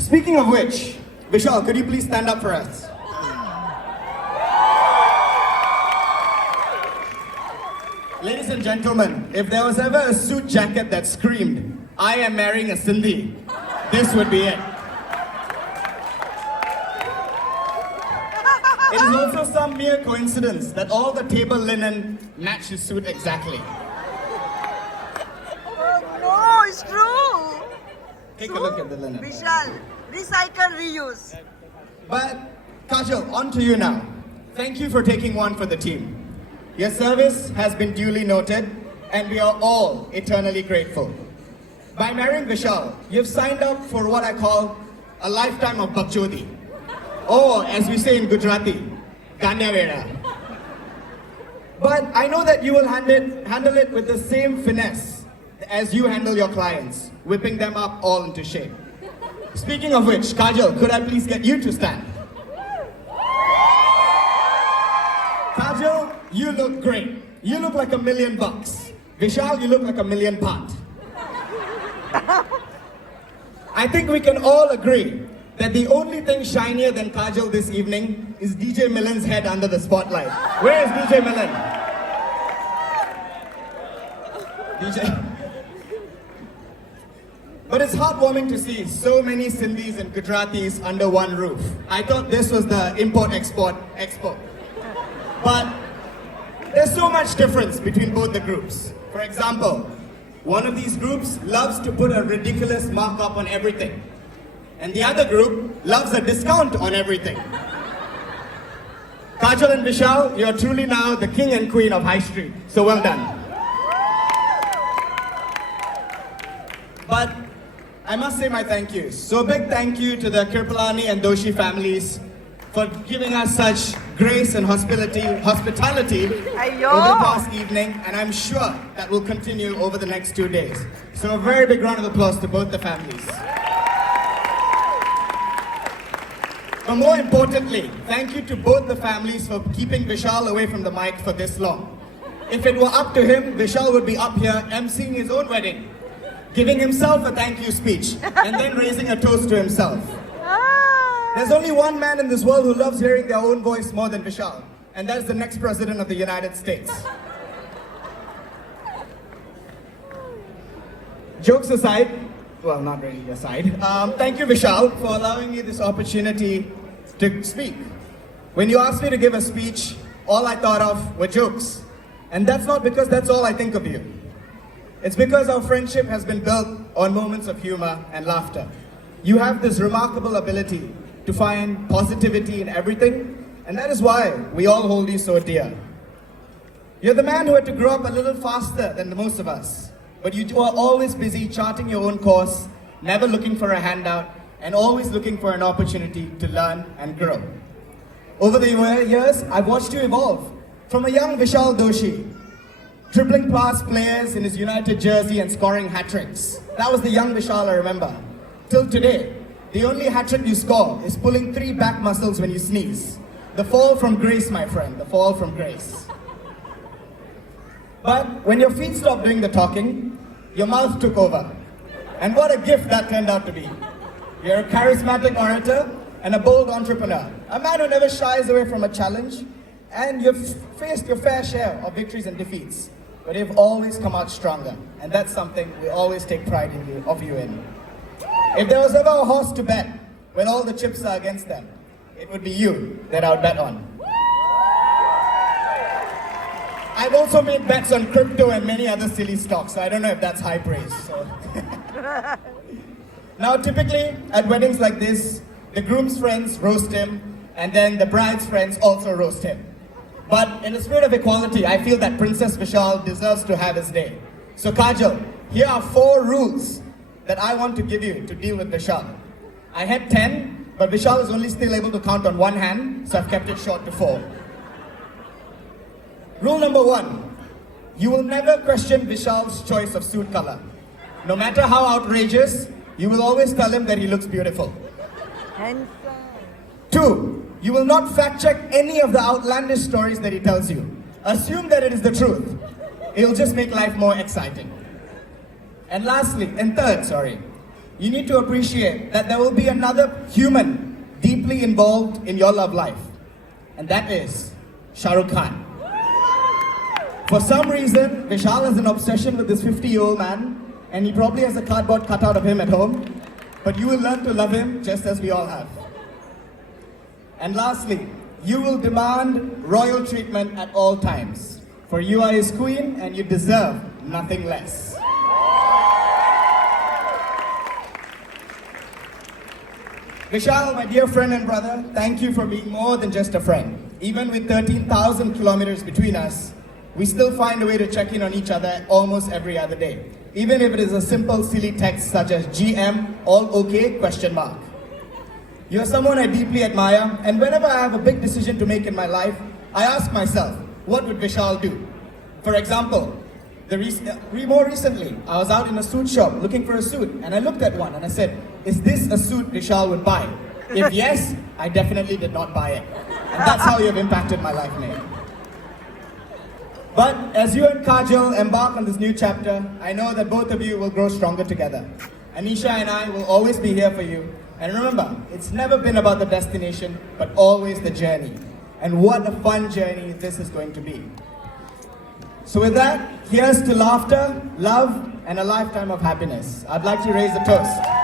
Speaking of which, Vishal, could you please stand up for us? Ladies and gentlemen, if there was ever a suit jacket that screamed, "I am marrying a Sindhi," this would be it. It is also some mere coincidence that all the table linen match his suit exactly. Oh no, it's true. Take a look at the linen. Vishal, recycle, reuse. But Kajal, on to you now. Thank you for taking one for the team. Your service has been duly noted, and we are all eternally grateful. By marrying Vishal, you've signed up for what I call a lifetime of bakchodi. Or, as we say in Gujarati, Ganya Vera. But I know that you will handle it with the same finesse as you handle your clients, whipping them up all into shape. Speaking of which, Kajal, could I please get you to stand? Kajal, you look great. You look like $1 million. Vishal, you look like £1 million. I think we can all agree that the only thing shinier than Kajal this evening is DJ Milan's head under the spotlight. Where is DJ Milan? DJ. But it's heartwarming to see so many Sindhis and Gujaratis under one roof. I thought this was the import-export expo. But there's so much difference between both the groups. For example, one of these groups loves to put a ridiculous markup on everything. And the other group loves a discount on everything. Kajal and Vishal, you're truly now the king and queen of High Street. So well done. But I must say my thank yous. So a big thank you to the Kirpalani and Doshi families for giving us such grace and hospitality over the past evening, and I'm sure that will continue over the next 2 days. So a very big round of applause to both the families. But more importantly, thank you to both the families for keeping Vishal away from the mic for this long. If it were up to him, Vishal would be up here emceeing his own wedding, giving himself a thank you speech, and then raising a toast to himself. There's only one man in this world who loves hearing their own voice more than Vishal, and that's the next president of the United States. Jokes aside, well, not really aside, thank you, Vishal, for allowing me this opportunity to speak. When you asked me to give a speech, all I thought of were jokes. And that's not because that's all I think of you. It's because our friendship has been built on moments of humor and laughter. You have this remarkable ability to find positivity in everything, and that is why we all hold you so dear. You're the man who had to grow up a little faster than the most of us, but you are always busy charting your own course, never looking for a handout, and always looking for an opportunity to learn and grow. Over the years, I've watched you evolve from a young Vishal Doshi, dribbling past players in his United jersey and scoring hat-tricks. That was the young Vishal I remember. Till today, the only hat-trick you score is pulling 3 back muscles when you sneeze. The fall from grace, my friend, the fall from grace. But when your feet stopped doing the talking, your mouth took over. And what a gift that turned out to be. You're a charismatic orator and a bold entrepreneur. A man who never shies away from a challenge, and you've faced your fair share of victories and defeats. But you've always come out stronger, and that's something we always take pride of you in. If there was ever a horse to bet when all the chips are against them, it would be you that I would bet on. I've also made bets on crypto and many other silly stocks, so I don't know if that's high praise. So. Now, typically at weddings like this, the groom's friends roast him, and then the bride's friends also roast him. But in the spirit of equality, I feel that Princess Vishal deserves to have his day. So Kajal, here are 4 rules that I want to give you to deal with Vishal. I had 10, but Vishal is only still able to count on one hand, so I've kept it short to 4. Rule number 1, you will never question Vishal's choice of suit color. No matter how outrageous, you will always tell him that he looks beautiful. 2, you will not fact check any of the outlandish stories that he tells you. Assume that it is the truth. It'll just make life more exciting. And third, you need to appreciate that there will be another human deeply involved in your love life. And that is Shah Rukh Khan. For some reason, Vishal has an obsession with this 50-year-old man, and he probably has a cardboard cutout of him at home. But you will learn to love him just as we all have. And lastly, you will demand royal treatment at all times. For you are his queen and you deserve nothing less. Vishal, my dear friend and brother, thank you for being more than just a friend. Even with 13,000 kilometers between us, we still find a way to check in on each other almost every other day. Even if it is a simple silly text such as GM, all okay, question mark. You are someone I deeply admire, and whenever I have a big decision to make in my life, I ask myself, what would Vishal do? For example, more recently, I was out in a suit shop looking for a suit, and I looked at one and I said, is this a suit Vishal would buy? If yes, I definitely did not buy it. And that's how you have impacted my life, mate. But as you and Kajal embark on this new chapter, I know that both of you will grow stronger together. Anisha and I will always be here for you. And remember, it's never been about the destination, but always the journey. And what a fun journey this is going to be. So with that, here's to laughter, love, and a lifetime of happiness. I'd like to raise a toast.